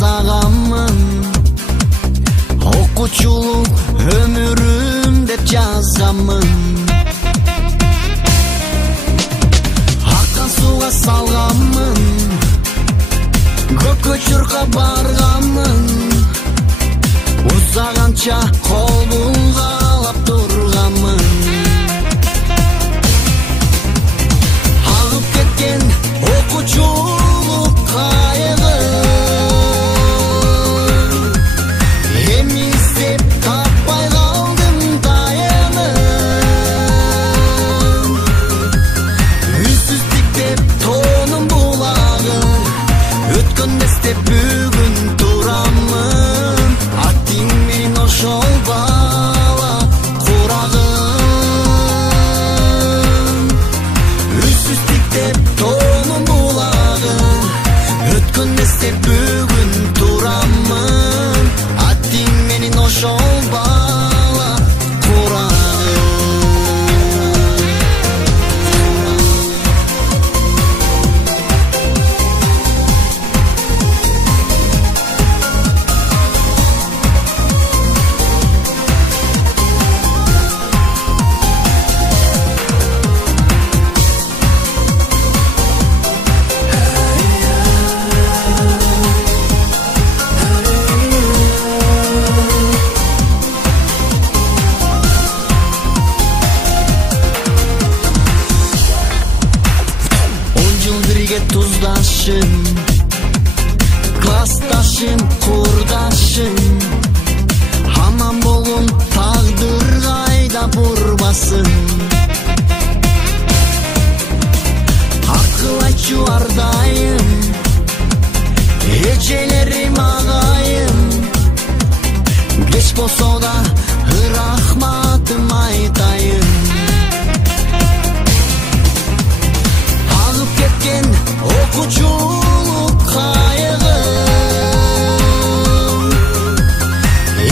жасаганмын, окуучулук өмүрүм деп жазганмын. Аккан сууга салганмын, көккө чуркап барганмын, узаганча кол булгалап турганмын. Агып кеткен окуучулук кайгы, эми издеп таппай калдым тайынып. Үзсүз тиктеп тоонун булагын, өткөн эстеп бүгүн турамын. Аттиң менен ошол бала курагым. Үзсүз тиктеп тоонун булагын, өткөн эстеп бүгүн турамын. Аттиң менен ошол бала курагым. Tuzdашым, классташым, курдашым, аман болгон тагдыр кайда бурбасын. Акыл айтчу ардайым, эжелерим агайым, кеч болсо да рахматым айтайын. Агып кеткен окуучулук кайгым,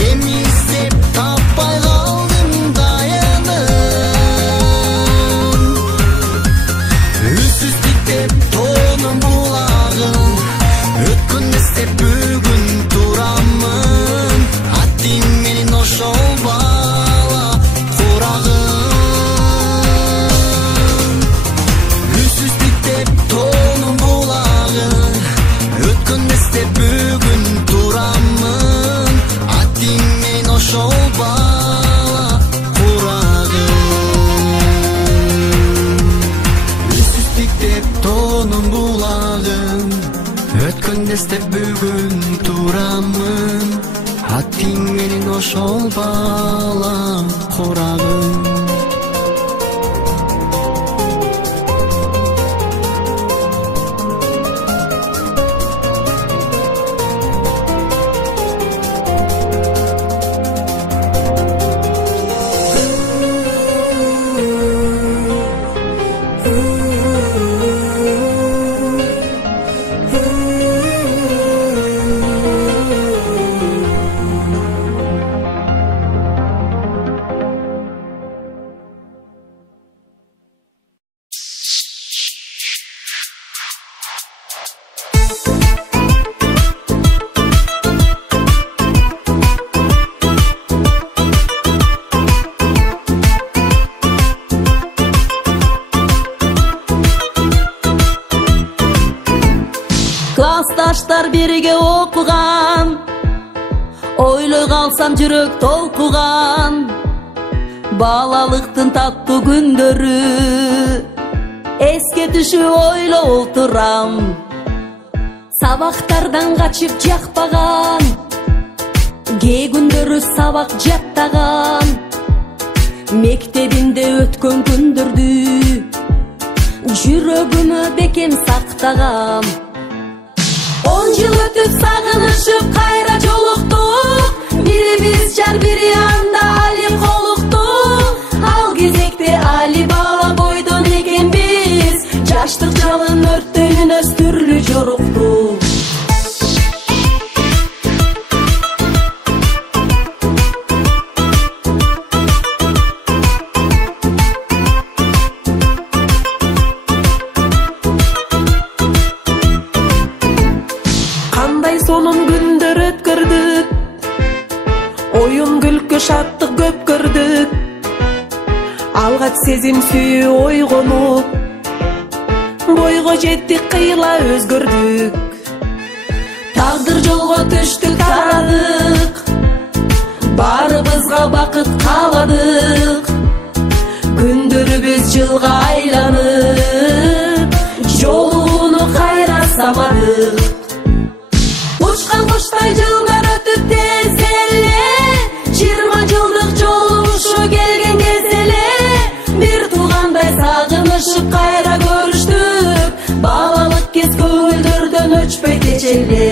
эми издеп таппай калдым тайынып. Үзсүз тиктеп тоонун булагын, өткөн эстеп бүгүн турамын. Аттиң менен ошол бала курагым. Үзсүз тиктеп тоонун булагын, өткөн эстеп бүгүн турамын. Аттиң менен ошол бала курагым. Үзсүз тиктеп тоонун булагын, өткөн эстеп бүгүн турамын. Аттиң менен ошол бала курагым. Классташтар бирге окуган, ойлой калсам жүрөк толкуган. Балалыктын таттуу күндөрү эске түшүп ойлоп турам. Сабактардан качып жакпаган, кээ күндөрү сабак жаттаган. Мектебимде өткөн күндөрдү жүрөгүмө бекем сактагам. 10 жыл өтүп сагынышып кайра жолуктук, бирибиз жар бири анда али колуктук. Ал кезекте али бала бойдон экенбиз, жаштык жалын өрттөнүнөз түрлү жоруктук. Сонун күн Махаббат сезим сүйүү ойгонуп, бойго жеттик, кыйла өзгөрдүк. Тагдыр жолго түштүк, тарадык, баарыбызга бакыт кааладык. Күндөрүбүз жылга айланып, жолууну кайрасамадык. Учкан куштай жылдар өтүп тез эле, 20 жылдык жолугушуу келген кез эле, бир туугандай сагынышып кайра көрүштүк. Балалык кез көңүлдөрдөн өчпөй кечеле.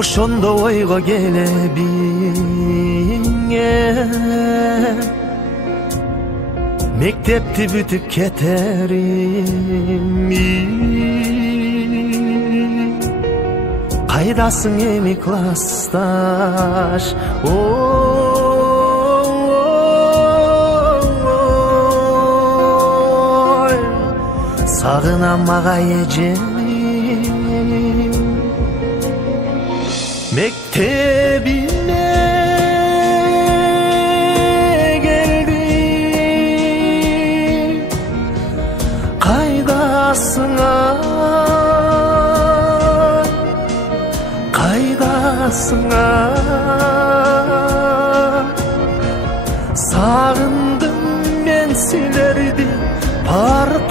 Ошондо ойго келебиңе, мектепти бүтүп кетерими. Кайдасың эми классташ? Сагынам ага эжем. Mektebine geldim, kaydasın ay, kaydasın ay. Sağındım ben silerdi partalaştar.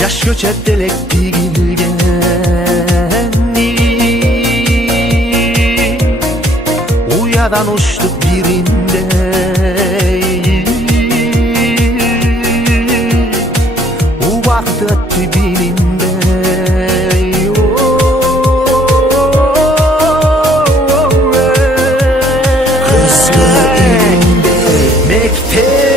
Yaş köçep delek digilgeni, uyadan uçtuk birinde. O vakit öttü bilimde. Kızgı elimde mektebinde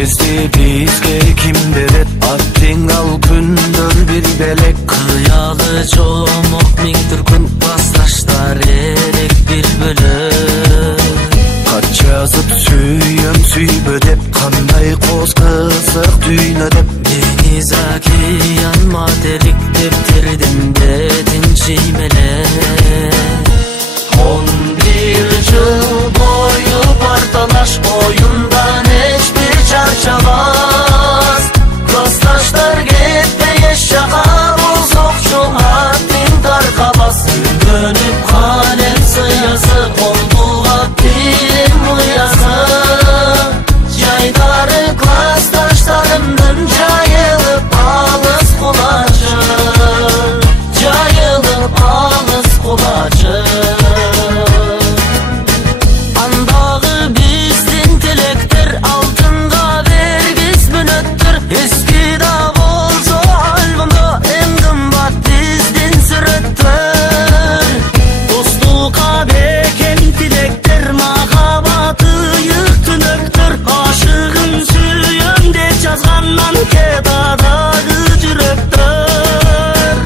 кезде бизге ким берет аттың ал күндөр бир белек кыялы жомок миң түркүн классташтар элек бир бөлөк кат жазып сүйөм сүйбө деп кандай коз кызык дүйнө деп деңиз океан материк дептердин бетин чиймелеп 11 жыл бою парталаш оюндан эч бир чарчабас классташтар кетпей эч жака бузукчу аттың таркабас күбөнүп калем сыясы колдуга билим уясы жайдары классташтарымдын жайылып алыс кулачы жайылып алыс кулачы андагы биздин тилектер алтынга бергиз мүнөттөр эски да болсо альбомдо эң кымбат биздин сүрөттөр достукка бекем тилектер махабат ыйык түнөктөр ашыгын сүйөм деп жазганнан кетадагы жүрөктөр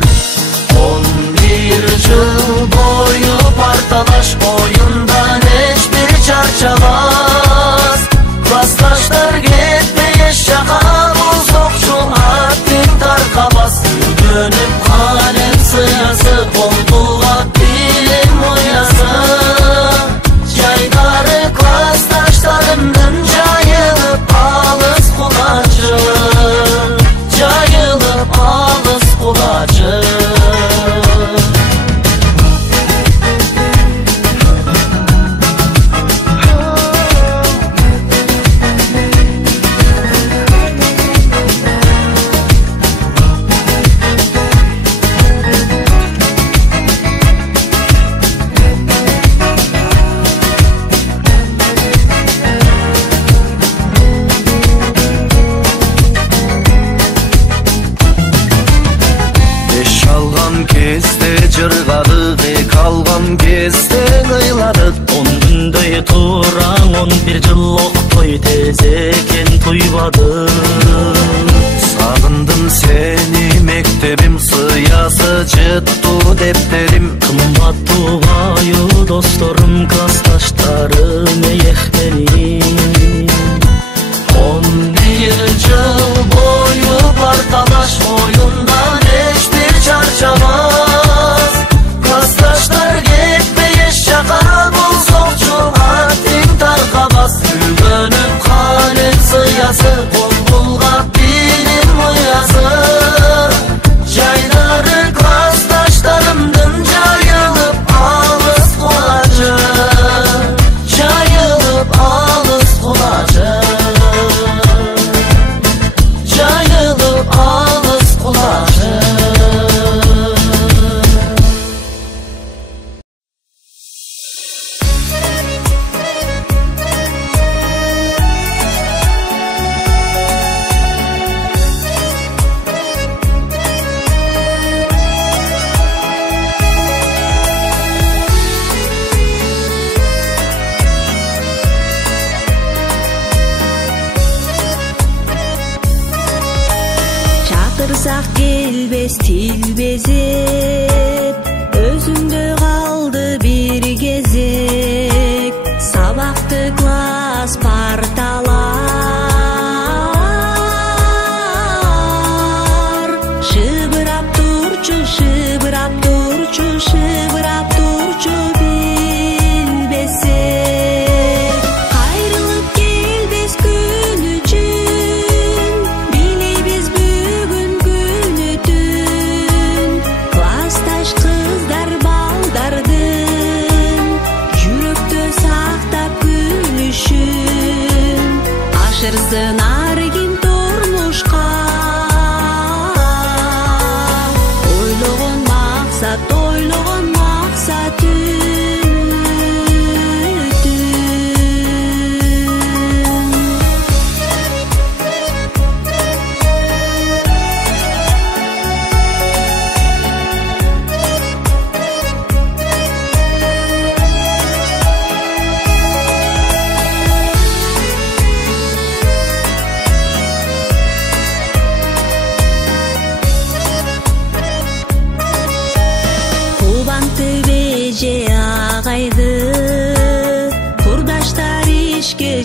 11 жыл бою парталаш оюндан эч бир чарчабас классташтар кетпей эч жака бузукчу аттың таркабас күбөнүп калем сыясы колдуга билим уясы жайдары классташтарымдын жайылып алыс кулачы жайылып алыс кулачы кезде жыргадык эк алган кезде ыйладык 10 күндөй туураң 11 жыл октой тез экен туйбадык сагындым сени мектебим сыясы жыттуу дептерим кымбат тубайы досторум классташтарым эйехменин 11 жыл бою парталаш оюндан эч бир чарчабас классташтар кетпей эч жака бузукчу аттың таркабас күбөнүп калем сыясы колдуга билим уясы жайдары классташтарымдын жайылып алыс кулачы жайылып алыс кулачы жайылып алыс кулачы Чакырсак келбес тил безеп өзүндө калды бир кезек сабакты класс парталар шыбырап турчу билбесек кайрылып келбес күн үчүн билебиз бүгүн күнү түн классташ кыздар балдар беришке